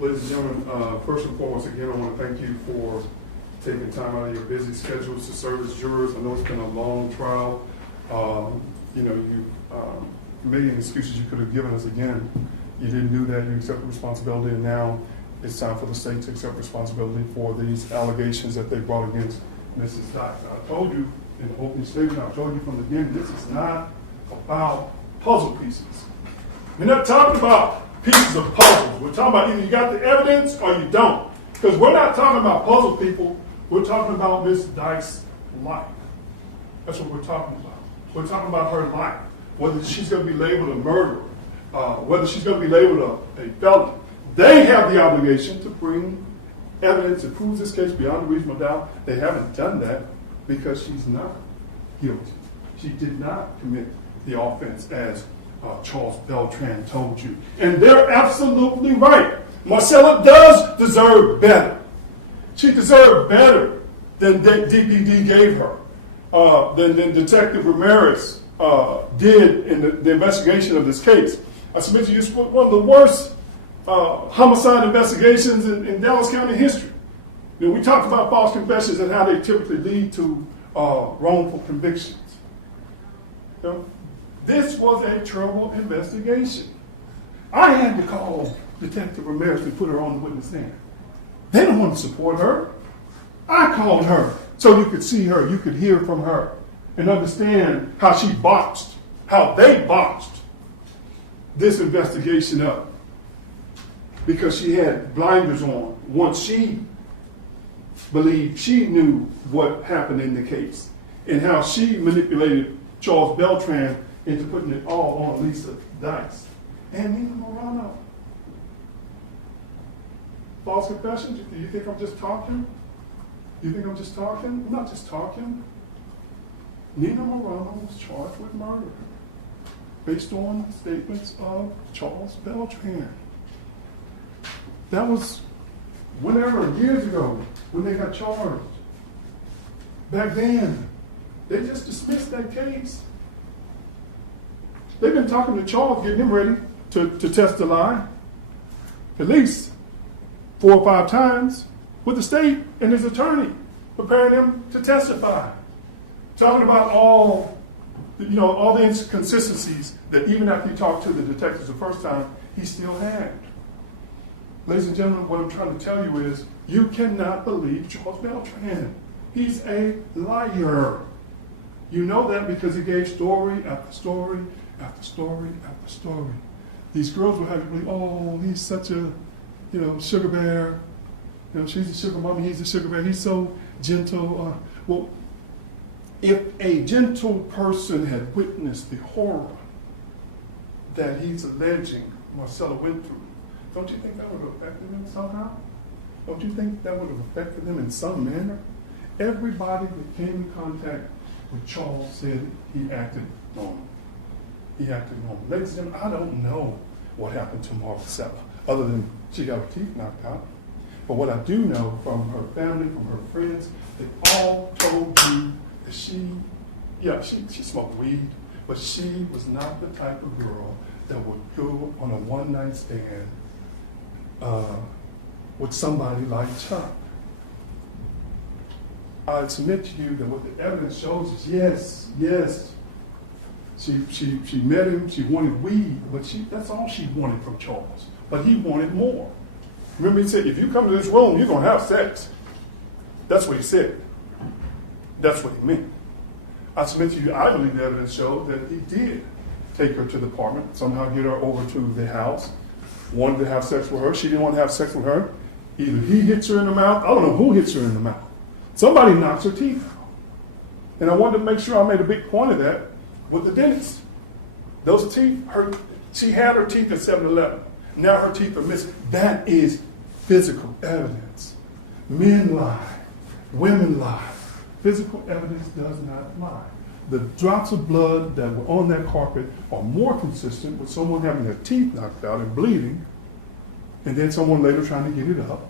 Ladies and gentlemen, first and foremost, again, I want to thank you for taking time out of your busy schedules to serve as jurors. I know it's been a long trial. You made any excuses you could have given us again. You didn't do that. You accepted responsibility, and now it's time for the state to accept responsibility for these allegations that they brought against Mrs. Dykes. I told you in the opening statement, I told you from the beginning, this is not about puzzle pieces. We're not talking about pieces of puzzles. We're talking about either you got the evidence or you don't. Because we're not talking about puzzle people. We're talking about Miss Dykes' life. That's what we're talking about. We're talking about her life. Whether she's going to be labeled a murderer, whether she's going to be labeled a felon. They have the obligation to bring evidence that proves this case beyond a reasonable doubt. They haven't done that because she's not guilty. She did not commit the offense as Charles Beltran told you. And they're absolutely right. Marisela does deserve better. She deserved better than DPD gave her, than Detective Ramirez did in the investigation of this case. I submit to you, it's one of the worst homicide investigations in Dallas County history. We talked about false confessions and how they typically lead to wrongful convictions. This was a terrible investigation. I had to call Detective Ramirez to put her on the witness stand. They don't want to support her. I called her so you could see her, you could hear from her, and understand how she botched, how they botched this investigation up. Because she had blinders on once she believed she knew what happened in the case and how she manipulated Charles Beltran into putting it all on Lisa Dykes and Nina Morano. False confessions? Do you think I'm just talking? You think I'm just talking? I'm not just talking. Nina Morano was charged with murder based on statements of Charles Beltran. That was whenever, years ago, when they got charged. Back then, they just dismissed that case. They've been talking to Charles, getting him ready to testify at least 4 or 5 times with the state and his attorney, preparing him to testify. Talking about all the inconsistencies that even after he talked to the detectives the first time, he still had. Ladies and gentlemen, what I'm trying to tell you is you cannot believe Charles Beltran. He's a liar. You know that because he gave story after story after story after story. These girls will have to believe, oh, he's such a, sugar bear. She's a sugar mommy, he's a sugar bear. He's so gentle. Well, if a gentle person had witnessed the horror that he's alleging Marisela went through, don't you think that would have affected him somehow? Don't you think that would have affected him in some manner? Everybody that came in contact with Charles said he acted normal. He acted normal. Ladies and gentlemen, I don't know what happened to Marisela, other than she got her teeth knocked out. But what I do know from her family, from her friends, they all told you that she smoked weed, but she was not the type of girl that would go on a one-night stand with somebody like Chuck. I submit to you that what the evidence shows is yes, she met him, she wanted weed, but that's all she wanted from Charles. But he wanted more. Remember he said, if you come to this room, you're going to have sex. That's what he said. That's what he meant. I submit to you, I believe the evidence showed that he did take her to the apartment, somehow get her over to the house, wanted to have sex with her. She didn't want to have sex with her. Either he hits her in the mouth, I don't know who hits her in the mouth. Somebody knocks her teeth out. And I wanted to make sure I made a big point of that with the dentist. Those teeth, she had her teeth at 7-Eleven. Now her teeth are missing. That is physical evidence. Men lie. Women lie. Physical evidence does not lie. The drops of blood that were on that carpet are more consistent with someone having their teeth knocked out and bleeding, and then someone later trying to get it up,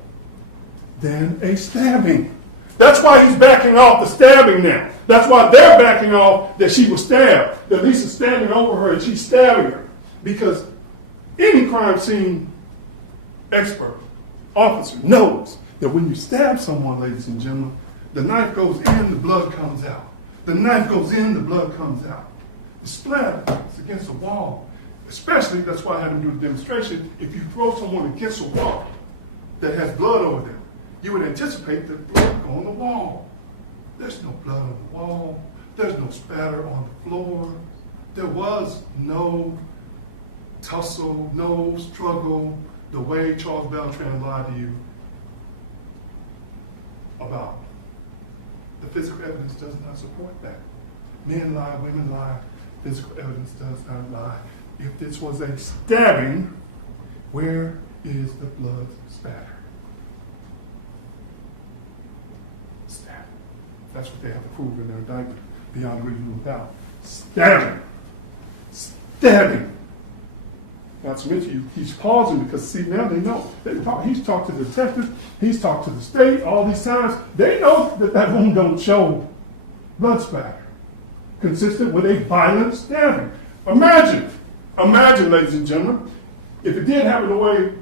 than a stabbing. That's why he's backing off the stabbing now. That's why they're backing off that she was stabbed, that Lisa's standing over her and she's stabbing her. Because any crime scene expert officer knows that when you stab someone, ladies and gentlemen, the knife goes in, the blood comes out. The knife goes in, the blood comes out. The splatter is against the wall. Especially, that's why I had him do the demonstration, if you throw someone against a wall that has blood over them, you would anticipate that blood go on the wall. There's no blood on the wall. There's no spatter on the floor. There was no tussle, no struggle, the way Charles Beltran lied to you about. The physical evidence does not support that. Men lie, women lie. Physical evidence does not lie. If this was a stabbing, where is the blood spatter? Stabbing. That's what they have to prove in their indictment, beyond reasonable doubt. Stabbing. Stabbing. Now, I submit to you, he's pausing because, see, now they know. He's talked to the detectives, he's talked to the state all these times. They know that wound don't show blood spatter consistent with a violent stabbing. Imagine, ladies and gentlemen, if it did happen the way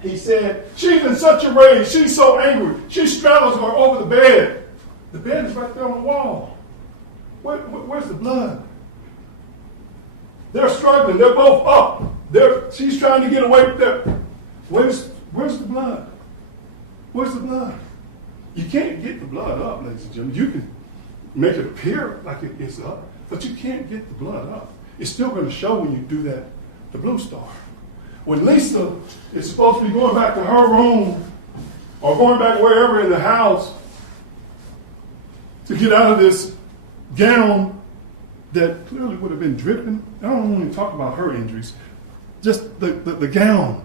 he said, she's in such a rage, she's so angry, she straddles her over the bed. The bed is right there on the wall. Where's the blood? They're struggling, they're both up. She's trying to get away with that. Where's the blood? Where's the blood? You can't get the blood up, ladies and gentlemen. You can make it appear like it is up, but you can't get the blood up. It's still going to show when you do that, the blue star. When Lisa is supposed to be going back to her room or going back wherever in the house to get out of this gown that clearly would have been dripping. I don't want to talk about her injuries. Just the gown.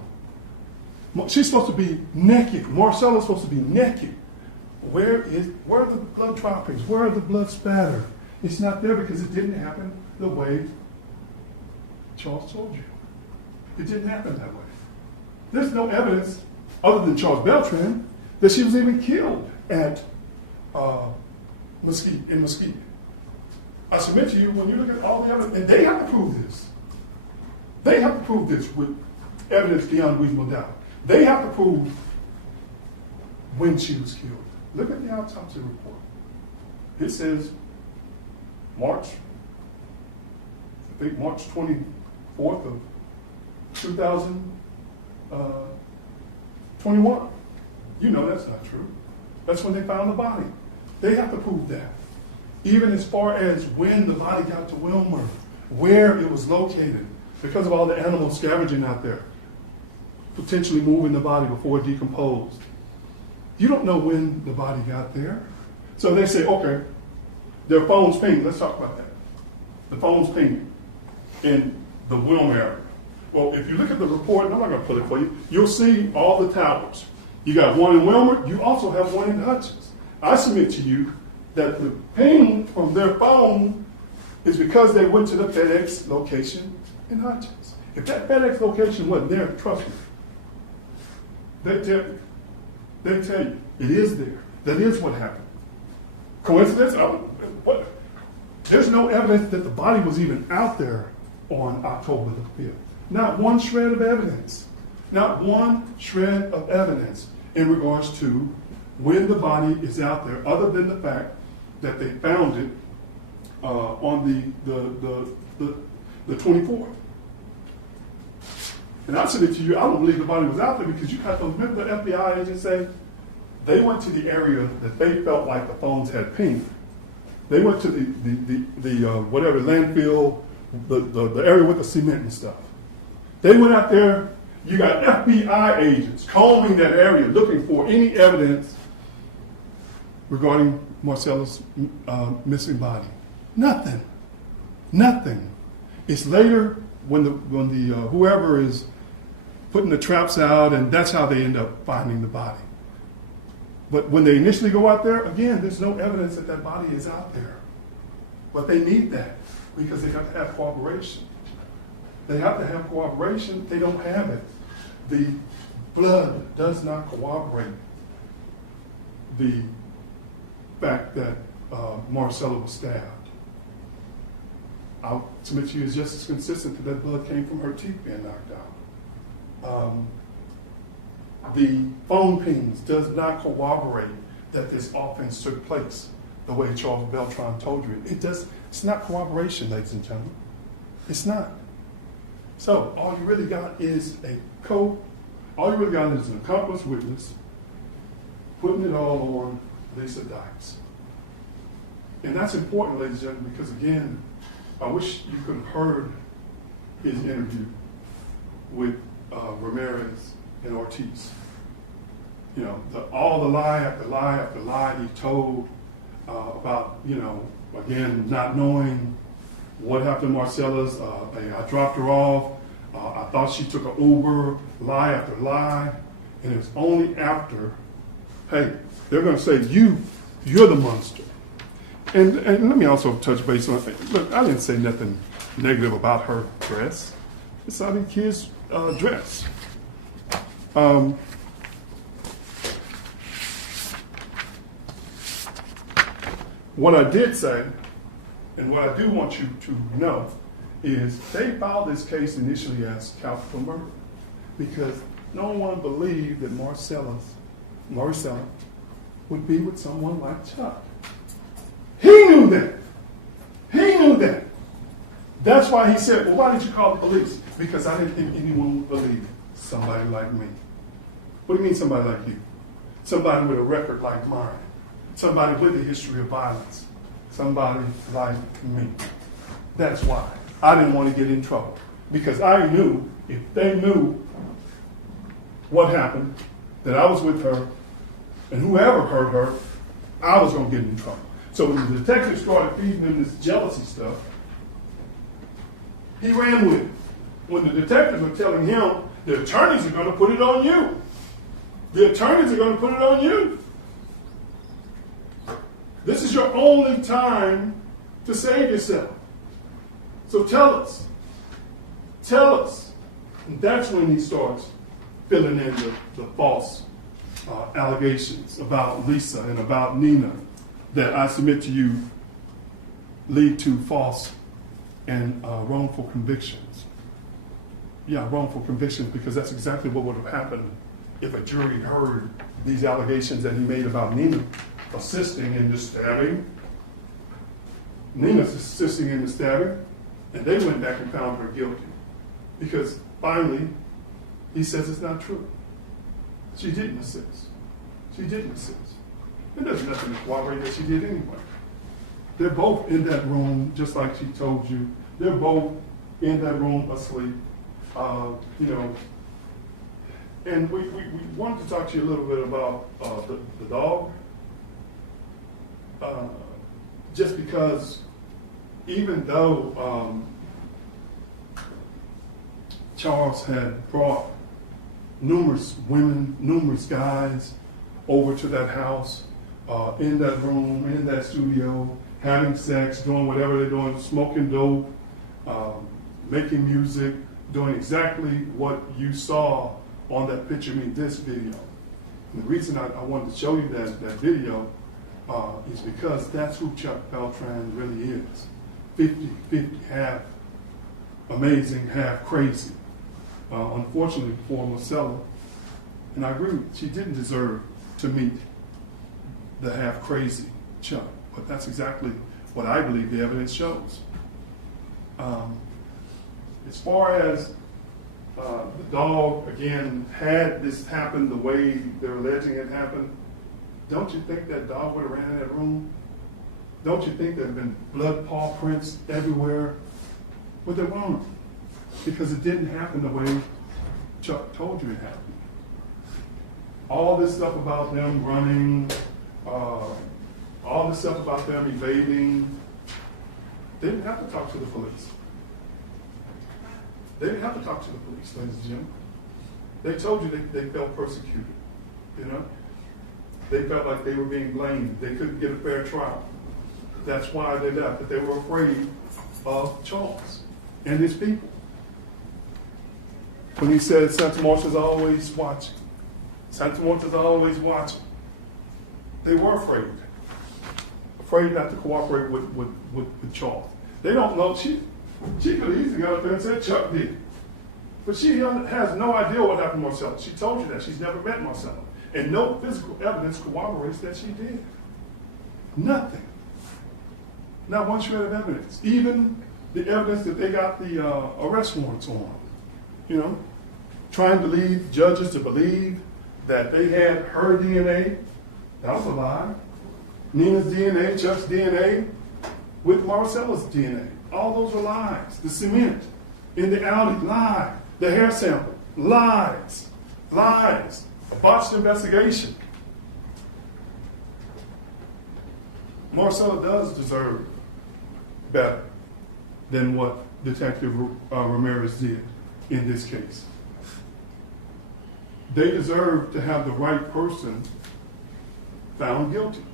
She's supposed to be naked. Marisela's supposed to be naked. Where are the blood droppings? Where are the blood spatter? It's not there because it didn't happen the way Charles told you. It didn't happen that way. There's no evidence, other than Charles Beltran, that she was even killed at Mesquite. I submit to you, when you look at all the evidence, and they have to prove this. They have to prove this with evidence beyond reasonable doubt. They have to prove when she was killed. Look at the autopsy report. It says March 24th of 2021. You know that's not true. That's when they found the body. They have to prove that. Even as far as when the body got to Wilmer, where it was located, because of all the animals scavenging out there, potentially moving the body before it decomposed. You don't know when the body got there. So they say, okay, their phone's pinging. Let's talk about that. The phone's pinging in the Wilmer area. Well, if you look at the report, and I'm not going to pull it for you, you'll see all the towers. You got one in Wilmer. You also have one in Hutchins. I submit to you that the ping from their phone is because they went to the FedEx location in Hutchins. If that FedEx location wasn't there, trust me, they tell you it is there. That is what happened. Coincidence? What? There's no evidence that the body was even out there on October the 5th. Not one shred of evidence. Not one shred of evidence in regards to when the body is out there, other than the fact that they found it on the 24th. And I said it to you, I don't believe the body was out there because you have to remember the FBI agents say they went to the area that they felt like the phones had pinged. They went to the whatever landfill, the area with the cement and stuff. They went out there. You got FBI agents combing that area looking for any evidence regarding Marisela's missing body. Nothing. It's later when the whoever is putting the traps out, and that's how they end up finding the body. But when they initially go out there, again, there's no evidence that that body is out there. But they need that because they have to have cooperation. They have to have cooperation. They don't have it. The blood does not corroborate the fact that Marisela was stabbed. I'll submit to you is just as consistent that blood came from her teeth being knocked out. The phone pings does not corroborate that this offense took place the way Charles Beltran told you. It's not corroboration, ladies and gentlemen. It's not. So all you really got is an accomplice witness putting it all on Lisa Dykes. And that's important, ladies and gentlemen, because again, I wish you could have heard his interview with Ramirez and Ortiz. You know, all the lie after lie after lie he told about, you know, again, not knowing what happened to Marisela's. I dropped her off. I thought she took an Uber, lie after lie. And it was only after, hey, they're going to say, you're the monster. And let me also touch base on, look, I didn't say nothing negative about her dress. It's how the kids dress. What I did say, and what I do want you to know, is they filed this case initially as capital murder because no one believed that Marisela would be with someone like Chuck. He knew that. He knew that. That's why he said, well, why did you call the police? Because I didn't think anyone would believe somebody like me. What do you mean somebody like you? Somebody with a record like mine. Somebody with a history of violence. Somebody like me. That's why. I didn't want to get in trouble. Because I knew if they knew what happened, that I was with her, and whoever hurt her, I was going to get in trouble. So when the detective started feeding him this jealousy stuff, he ran with it. When the detectives were telling him, the attorneys are going to put it on you. The attorneys are going to put it on you. This is your only time to save yourself. So tell us. Tell us. And that's when he starts filling in the false allegations about Lisa and about Nina that I submit to you lead to false and wrongful convictions. Yeah, wrongful convictions, because that's exactly what would have happened if a jury heard these allegations that he made about Nina assisting in the stabbing. Nina's assisting in the stabbing, and they went back and found her guilty. Because finally, he says it's not true. She didn't assist. She didn't assist. And there's nothing to corroborate that she did anyway. They're both in that room, just like she told you. They're both in that room asleep. You know, and we wanted to talk to you a little bit about the dog. Just because even though Charles had brought numerous women, numerous guys over to that house, in that room, in that studio, having sex, doing whatever they're doing, smoking dope, making music, doing exactly what you saw on that Picture Me This video. And the reason I wanted to show you that video is because that's who Chuck Beltran really is. 50-50, half amazing, half crazy. Unfortunately for Marisela, and I agree, she didn't deserve to meet the half crazy Chuck, but that's exactly what I believe the evidence shows. As far as the dog, again, had this happened the way they're alleging it happened, don't you think that dog would have ran in that room? Don't you think there have been blood paw prints everywhere? But there weren't, because it didn't happen the way Chuck told you it happened. All this stuff about them running, all this stuff about them evading, they didn't have to talk to the police. They didn't have to talk to the police, ladies and gentlemen. They told you they felt persecuted, you know? They felt like they were being blamed. They couldn't get a fair trial. That's why they left, that they were afraid of Charles and his people. When he said Santa Marta's always watching, Santa Marta's always watching, they were afraid not to cooperate with Charles. They don't know, she could have easily got up there and said Chuck did. But she has no idea what happened to Marisela. She told you that. She's never met Marisela. And no physical evidence corroborates that she did. Nothing. Not one shred of evidence. Even the evidence that they got the arrest warrants on. You know, trying to lead judges to believe that they had her DNA. That was a lie. Nina's DNA, Chuck's DNA, with Marisela's DNA. All those were lies. The cement in the alley, lie. The hair sample, lies. Lies. A botched investigation. Marisela does deserve better than what Detective Ramirez did in this case. They deserve to have the right person found guilty.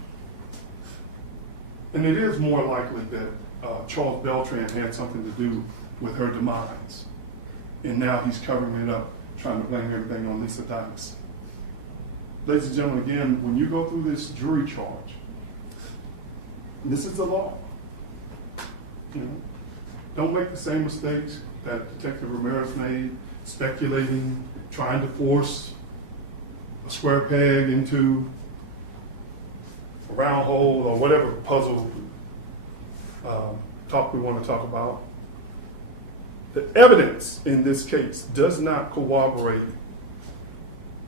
And it is more likely that Charles Beltran had something to do with her demise. And now he's covering it up, trying to blame everything on Lisa Dykes. Ladies and gentlemen, again, when you go through this jury charge, this is the law. You know, don't make the same mistakes that Detective Ramirez made, speculating, trying to force a square peg into a round hole or whatever puzzle talk we want to talk about. The evidence in this case does not corroborate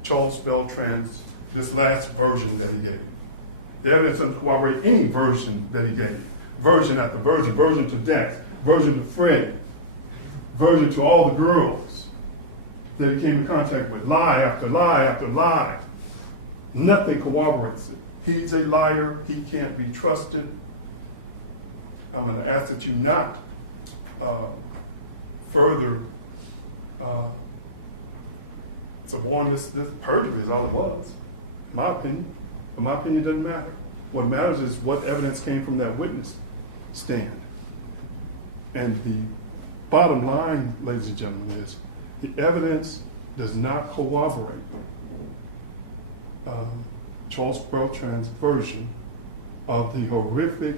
Charles Beltran's, this last version that he gave. The evidence doesn't corroborate any version that he gave. Version after version, version to Dex, version to Fred, version to all the girls that he came in contact with. Lie after lie after lie. Nothing corroborates it. He's a liar. He can't be trusted. I'm going to ask that you not further suborn this perjury is all it was. In my opinion. But my opinion doesn't matter. What matters is what evidence came from that witness stand. And the bottom line, ladies and gentlemen, is the evidence does not corroborate Charles Beltran's version of the horrific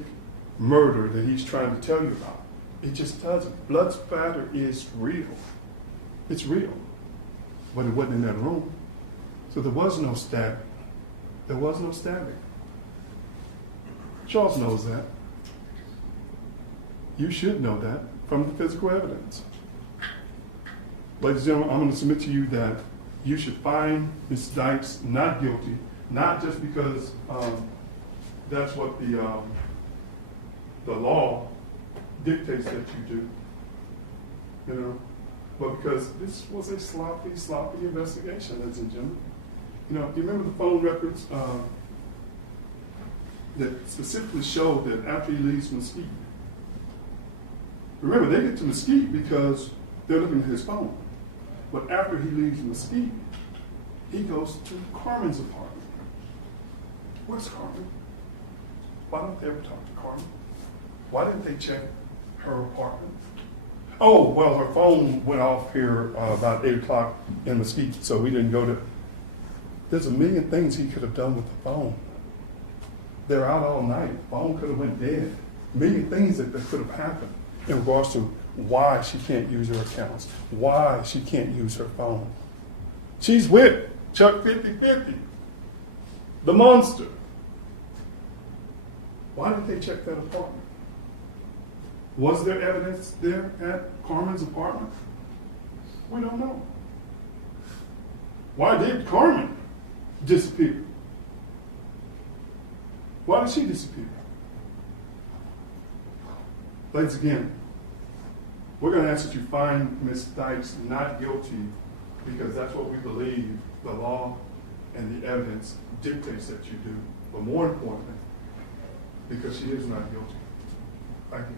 murder that he's trying to tell you about. It just doesn't. Blood spatter is real. It's real. But it wasn't in that room. So there was no stabbing. There was no stabbing. Charles knows that. You should know that from the physical evidence. Ladies and gentlemen, I'm going to submit to you that you should find Ms. Dykes not guilty, not just because that's what the law dictates that you do, you know, but because this was a sloppy investigation, ladies and gentlemen. You know, do you remember the phone records that specifically showed that after he leaves Mesquite? Remember, they get to Mesquite because they're looking at his phone. But after he leaves Mesquite, he goes to Carmen's apartment. Where's Carmen? Why don't they ever talk to Carmen? Why didn't they check her apartment? Oh, well, her phone went off here about 8 o'clock in Mesquite, so we didn't go to. There's a million things he could have done with the phone. They're out all night. The phone could have went dead. A million things that could have happened in regards to why she can't use her accounts, why she can't use her phone. She's with Chuck 50-50, the monster. Why didn't they check that apartment? Was there evidence there at Carmen's apartment? We don't know. Why did Carmen disappear? Why did she disappear? Ladies, again, we're going to ask that you find Ms. Dykes not guilty because that's what we believe the law and the evidence dictates that you do. But more importantly, because she is not guilty. Thank you.